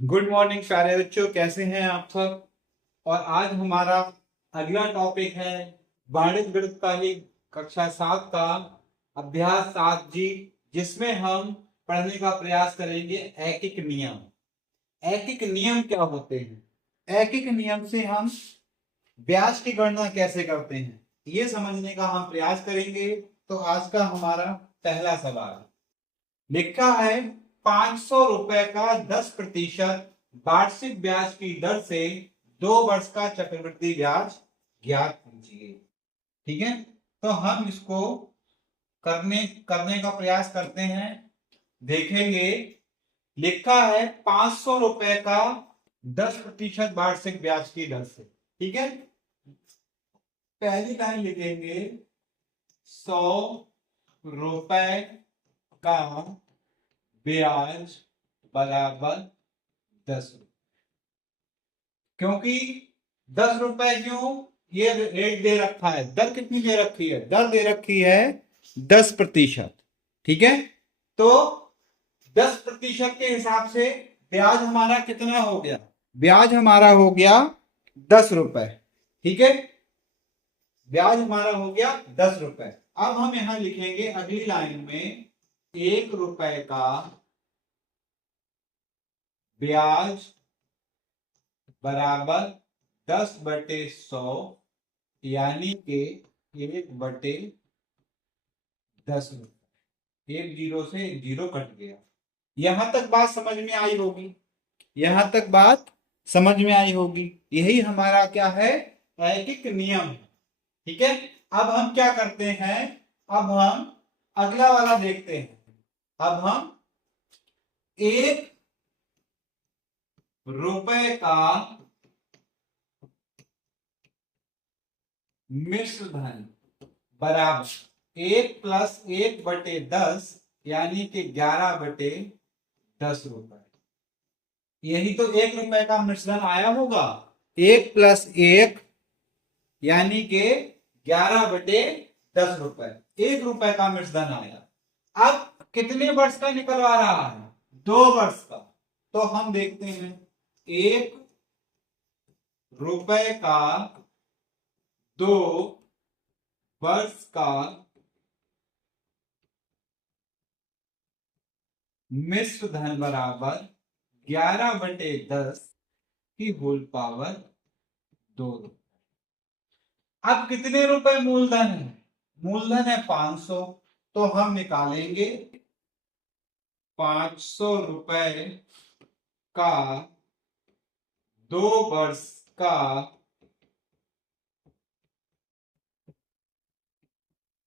Good morning प्यारे बच्चों, कैसे हैं आप सब। और आज हमारा अगला टॉपिक है वाणिज्य गणित का ही कक्षा 7 का अभ्यास 7 जी, जिसमें हम पढ़ने का प्रयास करेंगे ऐकिक नियम। ऐकिक नियम क्या होते हैं, ऐकिक नियम से हम ब्याज की गणना कैसे करते हैं, ये समझने का हम प्रयास करेंगे। तो आज का हमारा पहला सवाल लिखा है, 500 रुपए का 10% वार्षिक ब्याज की दर से 2 वर्ष का चक्रवृद्धि ब्याज ज्ञात कीजिए। ठीक है, तो हम इसको करने करने का प्रयास करते हैं। देखेंगे, लिखा है 500 रुपए का 10% वार्षिक ब्याज की दर से। ठीक है, पहली लाइन लिखेंगे 100 रुपए का ब्याज बराबर 10 रुपए। क्योंकि 10 रुपए क्यों, ये रेट दे रखा है। दर कितनी दे रखी है, दर दे रखी है 10%। ठीक है, तो 10% के हिसाब से ब्याज हमारा कितना हो गया, ब्याज हमारा हो गया 10 रुपए। ठीक है, ब्याज हमारा हो गया 10 रुपए। अब हम यहां लिखेंगे अगली लाइन में 1 रुपए का ब्याज बराबर 10/100, यानी कि 1/10 रुपए। एक जीरो से एक जीरो कट गया। यहां तक बात समझ में आई होगी, यहां तक बात समझ में आई होगी। यही हमारा क्या है, ऐकिक नियम है। ठीक है, अब हम क्या करते हैं, अब हम अगला वाला देखते हैं। अब हम 1 रुपए का मिश्र धन बराबर 1+1/10, यानी कि 11/10 रुपए। यही तो 1 रुपए का मिश्रण आया होगा। 1+1 यानी कि 11/10 रुपए, 1 रुपए का मिश्रण आया। अब कितने वर्ष का निकलवा रहा है, 2 वर्ष का। तो हम देखते हैं 1 रुपए का 2 वर्ष का मिश्र धन बराबर 11/10 की होल पावर 2 रुपए। अब कितने रुपए मूलधन है, मूलधन है 500। तो हम निकालेंगे 500 रुपए का 2 वर्ष का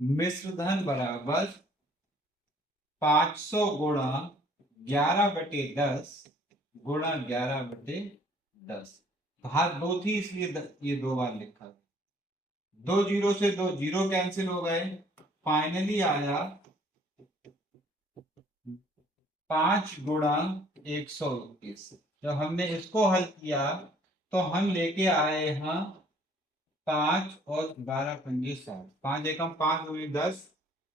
मिश्र धन बराबर 500 गुणा 11/10 गुणा 11/10। भाग 2 थी इसलिए ये 2 बार लिखा। 2 जीरो से 2 जीरो कैंसिल हो गए। फाइनली आया 5 गुणा 121। जब हमने इसको हल किया तो हम लेके आए यहाँ 5 और 12×5, 5 एकम 5×10,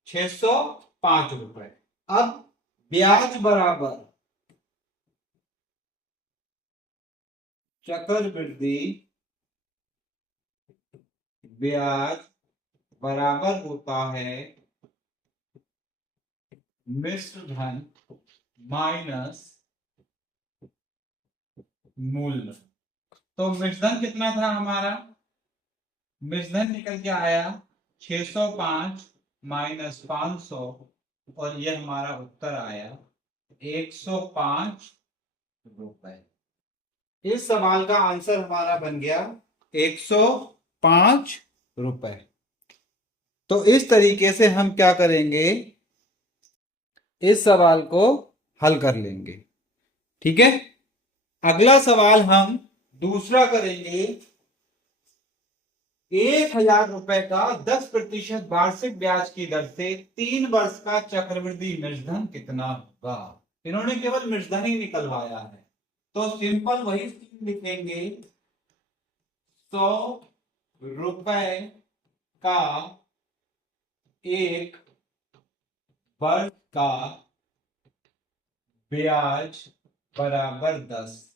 605 रुपए। अब ब्याज बराबर चक्रवृद्धि ब्याज बराबर होता है मिश्र धन माइनस मूलधन। तो मिश्रधन कितना था हमारा, मिश्रधन निकल के आया 605 माइनस 500, और ये हमारा उत्तर आया 105 रुपए। इस सवाल का आंसर हमारा बन गया 105 रुपए। तो इस तरीके से हम क्या करेंगे, इस सवाल को हल कर लेंगे। ठीक है, अगला सवाल हम दूसरा करेंगे। 1,000 रुपए का 10% वार्षिक ब्याज की दर से 3 वर्ष का चक्रवृद्धि मिश्रधन कितना होगा। इन्होंने केवल मिश्रधन ही निकलवाया है, तो सिंपल वही लिखेंगे 100 रुपए का 1 वर्ष का ब्याज बराबर 10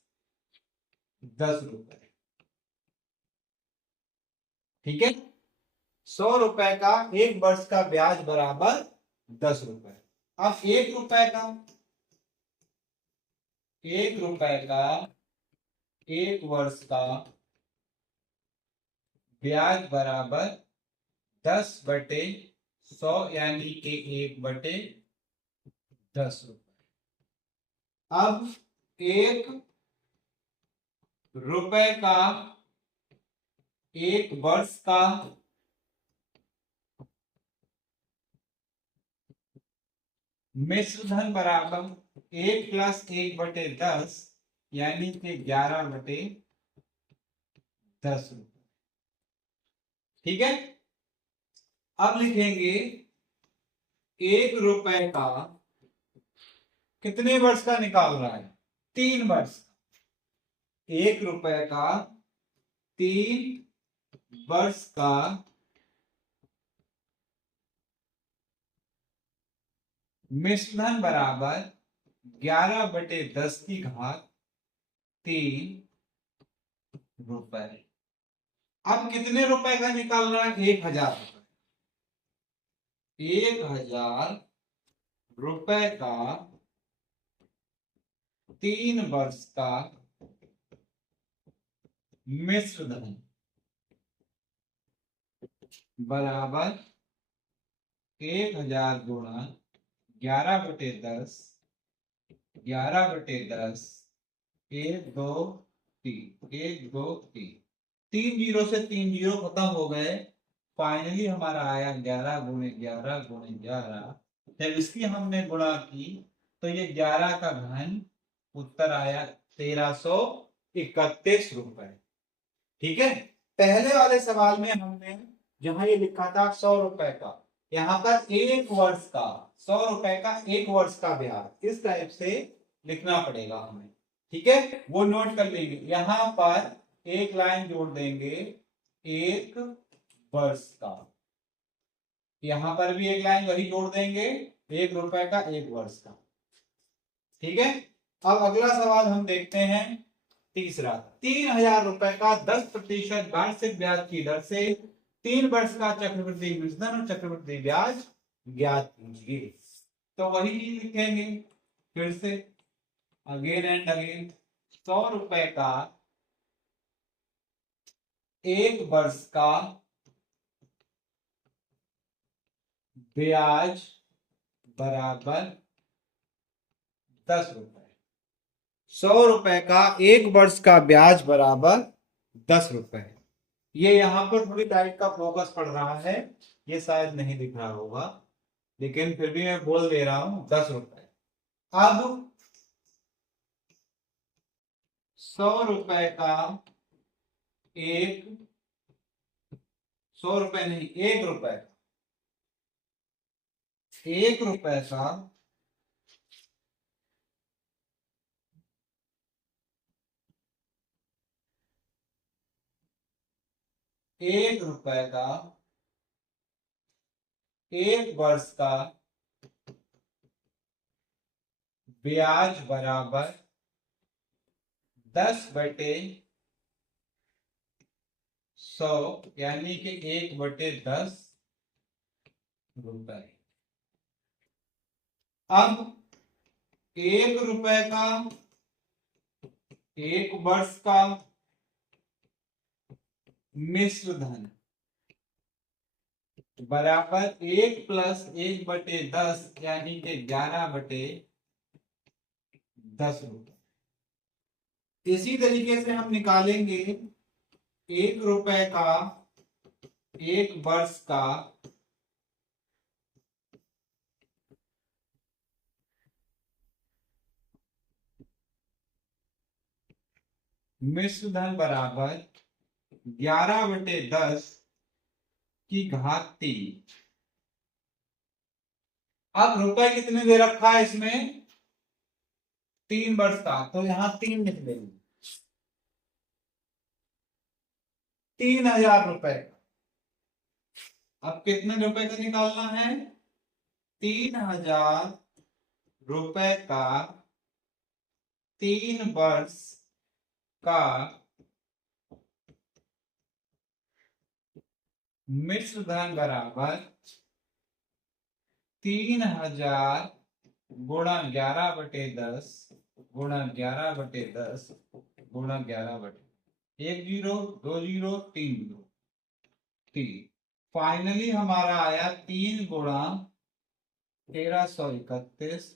रुपए। ठीक है, 100 रुपए का 1 वर्ष का ब्याज बराबर 10 रुपए। अब 1 रुपए का 1 वर्ष का ब्याज बराबर 10/100 यानी कि 1/10 रुपए। अब 1 रुपए का 1 वर्ष का मिश्र धन बराबर 1+1/10 यानी कि 11/10 रुपए। ठीक है, अब लिखेंगे 1 रुपए का कितने वर्ष का निकाल रहा है? 3 वर्ष। 1 रुपए का 3 वर्ष का मिश्रण बराबर 11/10 अब कितने रुपए का निकाल रहा है? 1000 रुपए। 1000 रुपए का 3 वर्ष का मिश्र धन बराबर 1000 गुणा 11/10 11/10 1 2 3 1 2 3 3 जीरो से 3 जीरो खत्म हो गए। फाइनली हमारा आया 11 × 11 × 11। जब इसकी हमने गुणा की तो ये 11 का घन उत्तर आया 1331 रुपए। ठीक है, पहले वाले सवाल में हमने जहां ये लिखा था 100 रुपए का, यहाँ पर 1 वर्ष का 100 रुपए का 1 वर्ष का ब्याज इस टाइप से लिखना पड़ेगा हमें। ठीक है, वो नोट कर लेंगे। यहां पर एक लाइन जोड़ देंगे 1 वर्ष का, यहां पर भी एक लाइन वही जोड़ देंगे 1 रुपए का 1 वर्ष का। ठीक है, अब अगला सवाल हम देखते हैं तीसरा। 3000 रुपए का 10% वार्षिक ब्याज की दर से 3 वर्ष का चक्रवृद्धि मूलधन और चक्रवृद्धि ब्याज ज्ञात कीजिए। तो वही चीज लिखेंगे फिर से अगेन एंड अगेन। 100 रुपए का 1 वर्ष का ब्याज बराबर 10 रुपए। 100 रुपए का 1 वर्ष का ब्याज बराबर 10 रुपए। ये यहां पर थोड़ी लाइट का फोकस पड़ रहा है, ये शायद नहीं दिख रहा होगा, लेकिन फिर भी मैं बोल दे रहा हूं 10 रुपए। अब 100 रुपए का 100 रुपए नहीं 1 रुपए 1 रुपए का 1 रुपए का 1 वर्ष का ब्याज बराबर 10/100 यानी कि 1/10 रुपए। अब 1 रुपए का 1 वर्ष का मिश्र धन बराबर 1+1/10 यानी कि 11/10 रुपए। इसी तरीके से हम निकालेंगे 1 रुपए का 1 वर्ष का मिश्र धन बराबर 11/10 अब रुपए कितने दे रखा है इसमें? 3 वर्ष का, तो यहां 3 लिख देंगे। 3000 रुपए का, अब कितने रुपए का निकालना है? 3000 रुपए का 3 वर्ष का मिश्र धन बराबर 3000 गुणा 11/10 गुणा 11/10 गुणा 11/10 1 0 2 0 3 0 3 फाइनली हमारा आया 3 गुणा 1331।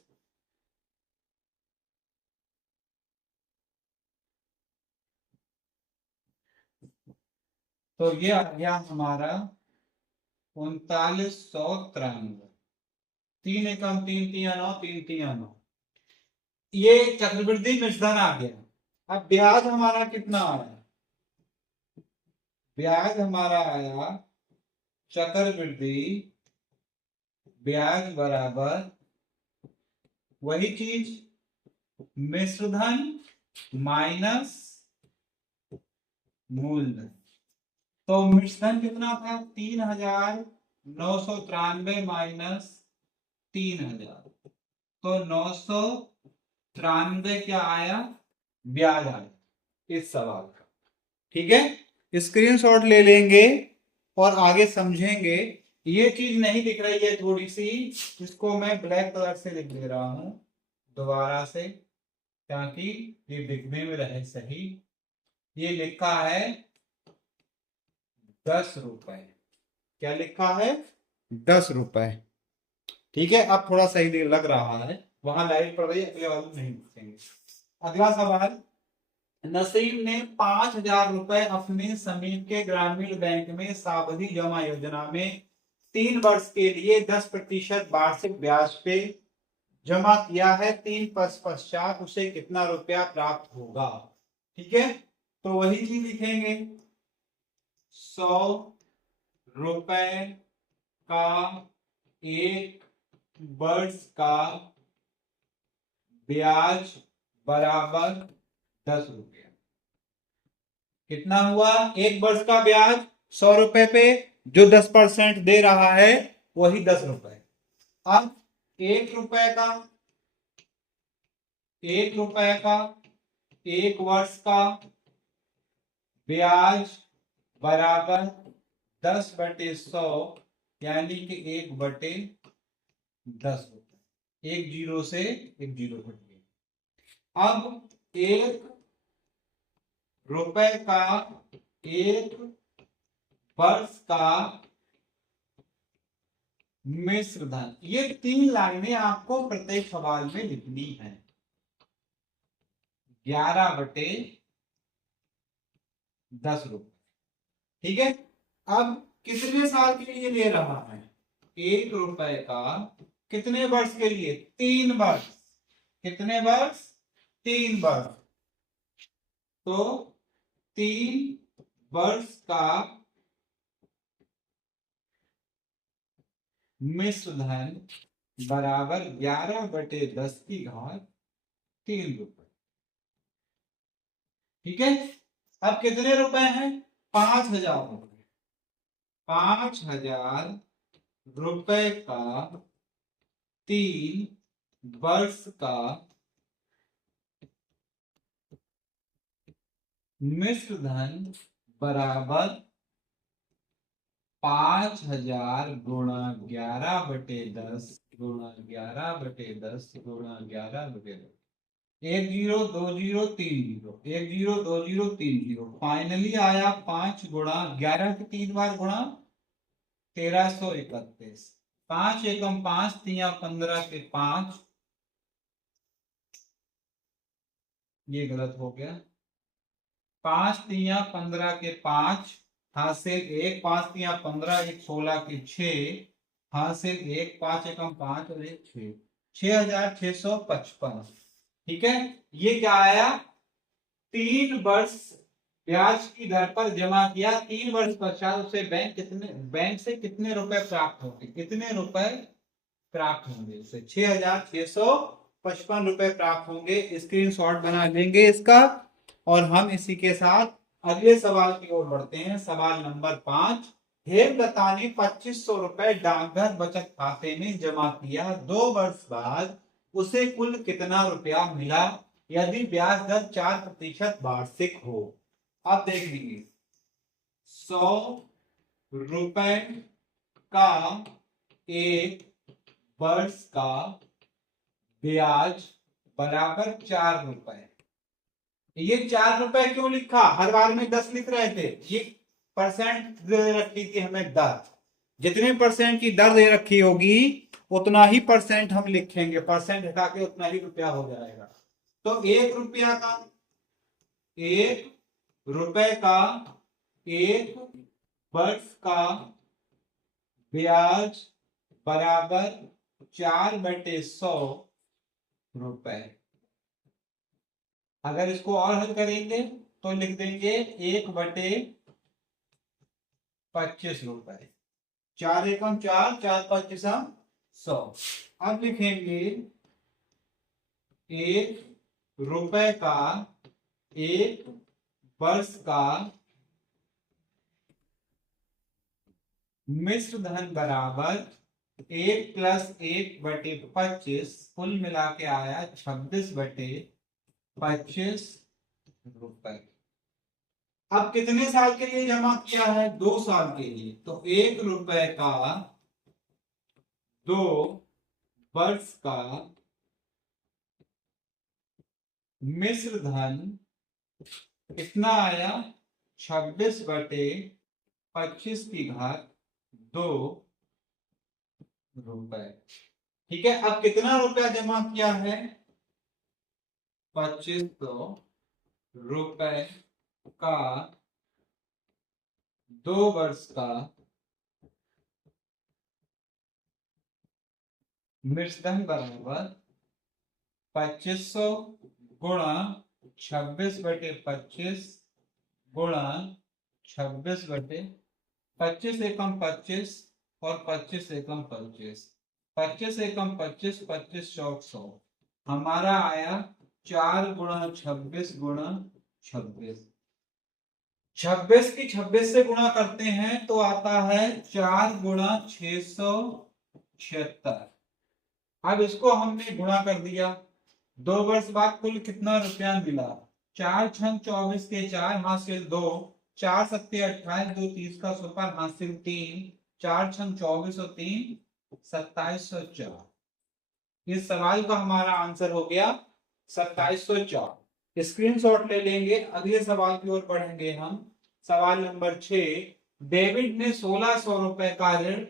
तो ये आ गया हमारा 3993। 3 एकम 3 3 9 3 3 9 ये चक्रवृद्धि मिश्रण आ गया। अब ब्याज हमारा कितना आया? ब्याज हमारा आया चक्रवृद्धि ब्याज बराबर वही चीज मिश्रधन माइनस मूलधन। तो मिश्रधन कितना था? 3993 माइनस 3000, तो 993 क्या आया? ब्याज आया इस सवाल का। ठीक है, स्क्रीनशॉट ले लेंगे और आगे समझेंगे। ये चीज नहीं दिख रही है थोड़ी सी, इसको मैं ब्लैक कलर से लिख दे रहा हूं दोबारा से, ताकि ये दिखने में रहे सही। ये लिखा है 10 रुपए। क्या लिखा है? 10 रुपए। ठीक है, अब थोड़ा सही लग रहा है, वहां लाइट पड़ रही है, अगले वाले नहीं दिखेंगे। अगला सवाल, नसीम ने 5000 रुपए अपने समीप के ग्रामीण बैंक में सावधि जमा योजना में 3 वर्ष के लिए 10% वार्षिक ब्याज पे जमा किया है। 3 वर्ष पश्चात उसे कितना रुपया प्राप्त होगा? ठीक है, तो वही चीज लिखेंगे। 100 रुपए का 1 वर्ष का ब्याज बराबर 10 रुपया। कितना हुआ? 1 वर्ष का ब्याज 100 रुपए पे, जो 10% दे रहा है वही 10 रुपए। अब 1 रुपए का 1 वर्ष का ब्याज बराबर 10/100, यानी कि 1/10 रुपए। 1 0 से 1 0 घट गया। अब 1 रुपए का 1 वर्ष का मिश्र धन, ये 3 लाइनें आपको प्रत्येक सवाल में लिखनी है। 11/10 रुपए। ठीक है, अब कितने साल के लिए ले रहा है? 1 रुपए का कितने वर्ष के लिए? 3 वर्ष। कितने वर्ष? 3 वर्ष। तो 3 वर्ष का मिश्र धन बराबर 11/10 की घात 3 रुपए। ठीक है, अब कितने रुपए हैं? 5000 रुपए। 5000 रुपए का 3 वर्ष का मिश्र धन बराबर 5000 गुणा 11/10 गुणा 11/10 गुणा 11/10। 1 0 2 0 3 0 1 0 2 0 3 0। फाइनली आया 5 गुणा 11 के 3 बार गुणा 1331। 5 एकम 5 3 15 के 5, ये गलत हो गया। 5 3 15 के 5, हासिल 1, 5 3 15 1 16 के 6, हासिल 1, 5 एकम 5 और 1 6, 6655। ठीक है, ये क्या आया? 3 वर्ष ब्याज की दर पर जमा किया। 3 वर्ष पश्चात उसे बैंक से कितने रुपए प्राप्त होंगे? कितने रुपए प्राप्त होंगे? उसे 6655 रुपए प्राप्त होंगे। स्क्रीनशॉट बना लेंगे इसका, और हम इसी के साथ अगले सवाल की ओर बढ़ते हैं। सवाल नंबर 5, हेमलता ने 2500 रुपए डाकघर बचत खाते में जमा किया। 2 वर्ष बाद उसे कुल कितना रुपया मिला? यदि ब्याज दर 4% वार्षिक हो। अब देखेंगे 100 रुपए का एक वर्ष का ब्याज बराबर 4 रुपए। ये 4 रुपए क्यों लिखा? हर बार में 10 लिख रहे थे, ये परसेंट दे रखी थी हमें दर। जितने परसेंट की दर दे रखी होगी उतना ही परसेंट हम लिखेंगे, परसेंट हटा के उतना ही रुपया हो जाएगा। तो 1 रुपया का, 1 रुपए का एक वर्ष का ब्याज बराबर 4/100 रुपए। अगर इसको और हल करेंगे तो लिख देंगे 1/25 रुपए। 4 एकम 4, 4 25 100। अब लिखेंगे 1 रुपए का एक वर्ष का मिश्र धन बराबर 1+1/25, कुल मिला के आया 26/25 रुपए। अब कितने साल के लिए जमा किया है? 2 साल के लिए। तो 1 रुपए का 2 वर्ष का मिश्र धन कितना आया? 26/25 ठीक है। अब कितना रुपया जमा किया है? 2500 रुपए का 2 वर्ष का मिश्र धन बराबर 2500 गुणा 26/25 गुणा 26/25 एकम 25 और 25 एकम 25, 25 एकम 25, 25 चौक 100। हमारा आया 4 गुणा 26 गुणा 26। 26 की 26 से गुणा करते हैं तो आता है 4 गुणा 676। अब इसको हमने गुणा कर दिया, 2 वर्ष बाद कुल कितना रुपया मिला? 4 छंग 24 के 4 हासिल 2, 4 सत्ते 28, 2 30 का सुपर हासिल 3, 4 छंग 24 और 3 2704। इस सवाल का हमारा आंसर हो गया 2704। स्क्रीनशॉट ले लेंगे। अगले सवाल की ओर बढ़ेंगे हम। सवाल नंबर 6। डेविड ने 1600 रुपए का ऋण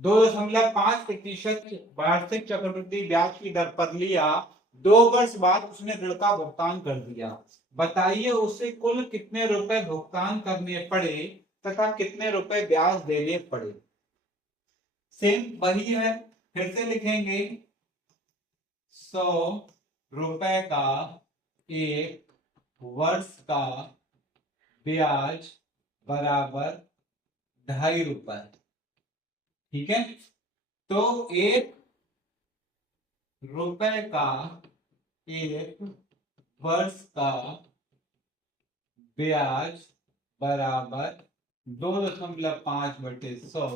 2.5% वार्षिक चक्रवृद्धि ब्याज की दर पर लिया। 2 वर्ष बाद उसने ऋण का भुगतान कर दिया। बताइए उसे कुल कितने रुपए भुगतान करने पड़े तथा कितने रुपए ब्याज देने पड़े। सेम वही है, फिर से लिखेंगे 100 रुपए का एक वर्ष का ब्याज बराबर 2.5 रुपए। ठीक है। तो 1 रुपए का एक वर्ष का ब्याज बराबर 2.5/100।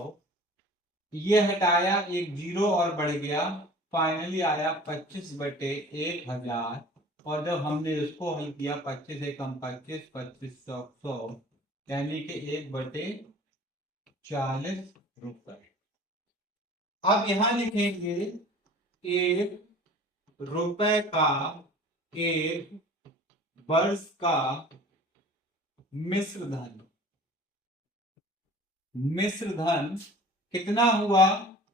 ये हटाया एक जीरो और बढ़ गया, फाइनली आया 25/1000। और जब हमने इसको हल किया 25 एकम 25, 25 चौक 100, यानी कि 1/40 रुपए। अब यहां लिखेंगे 1 रुपए का एक वर्ष का मिश्र धन। मिश्र धन कितना हुआ?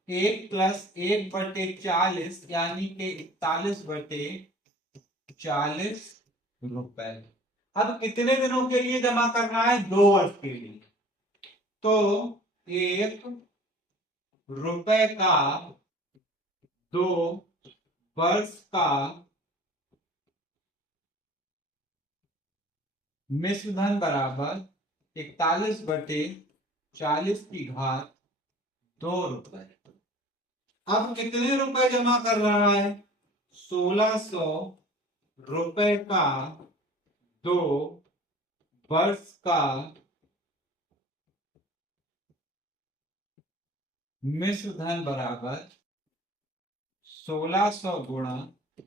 1+1/40 यानी कि 41/40 रुपए। अब कितने दिनों के लिए जमा करना है? 2 वर्ष के लिए। तो 1 रुपए का 2 वर्ष का मिश्र धन बराबर 41/40 की घात 2 रुपए। अब कितने रुपए जमा कर रहा है? 1600 रुपए का 2 वर्ष का मिश्र धन बराबर 1600 गुणा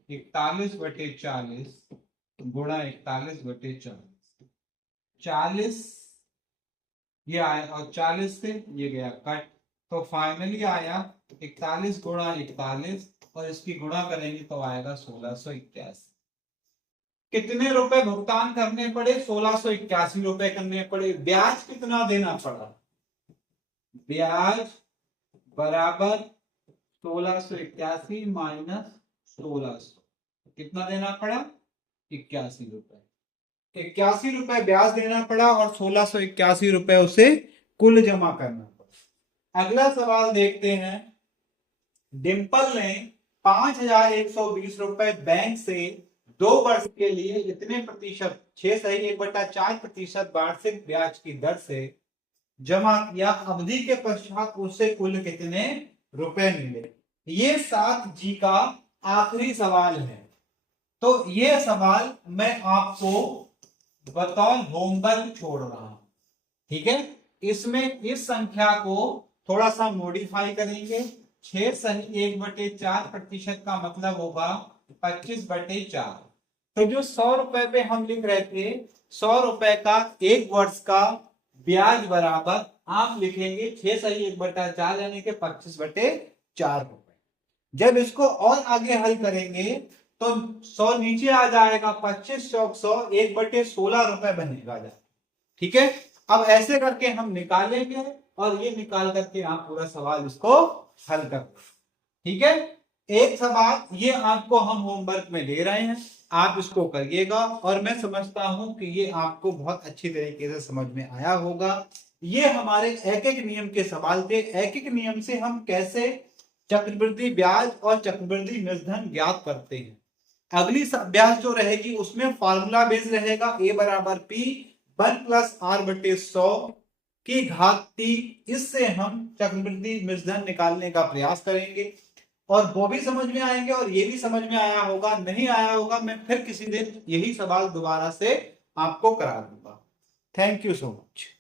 41/40 गुणा 41/40, 40 ये आया और 40 से ये गया कट, तो फाइनली आया 41 गुणा 41 और इसकी गुणा करेंगे तो आएगा 1681। कितने रुपए भुगतान करने पड़े? 1681 रुपए करने पड़े। ब्याज कितना देना पड़ा? ब्याज बराबर 1681 माइनस 1600, कितना देना पड़ा? 81 रुपए। 81 रुपए ब्याज देना पड़ा और 1681 रुपए उसे कुल जमा करना पड़ा। अगला सवाल देखते हैं। डिंपल ने 5120 रुपए बैंक से 2 वर्ष के लिए इतने प्रतिशत 6.1/4% वार्षिक ब्याज की दर से जमा किया। अवधि के पश्चात उसे कुल कितने रुपए मिले? ये 7G का आखिरी सवाल है। तो ये सवाल मैं आपको बतौर होमवर्क छोड़ रहा हूं, ठीक है। इसमें इस संख्या को थोड़ा सा मॉडिफाई करेंगे। 6.1/4% का मतलब होगा 25/4। तो जो 100 रुपए पे हम लिख रहे थे, 100 रुपए का 1 वर्ष का ब्याज बराबर आप लिखेंगे 6.1/4 यानी कि 25/4 रुपए। जब इसको और आगे हल करेंगे तो 100 नीचे आ जाएगा, 25 चौक 100, 1/16 रुपए बनेगा। ठीक है, अब ऐसे करके हम निकालेंगे और ये निकाल करके आप पूरा सवाल इसको हल कर, ठीक है। एक सवाल ये आपको हम होमवर्क में दे रहे हैं, आप इसको करिएगा और मैं समझता हूं कि ये आपको बहुत अच्छी तरीके से समझ में आया होगा। ये हमारे एक एक नियम के सवाल थे। एक एक नियम से हम कैसे चक्रवृद्धि ब्याज और चक्रवृद्धि मूलधन ज्ञात करते हैं। अगली अभ्यास जो रहेगी उसमें फॉर्मूला बेस रहेगा, a बराबर p 1 + r/100 की घात 3। इससे हम चक्रवृद्धि मूलधन निकालने का प्रयास करेंगे और वो भी समझ में आएंगे और ये भी समझ में आया होगा। नहीं आया होगा मैं फिर किसी दिन यही सवाल दोबारा से आपको करा दूंगा। Thank you so much.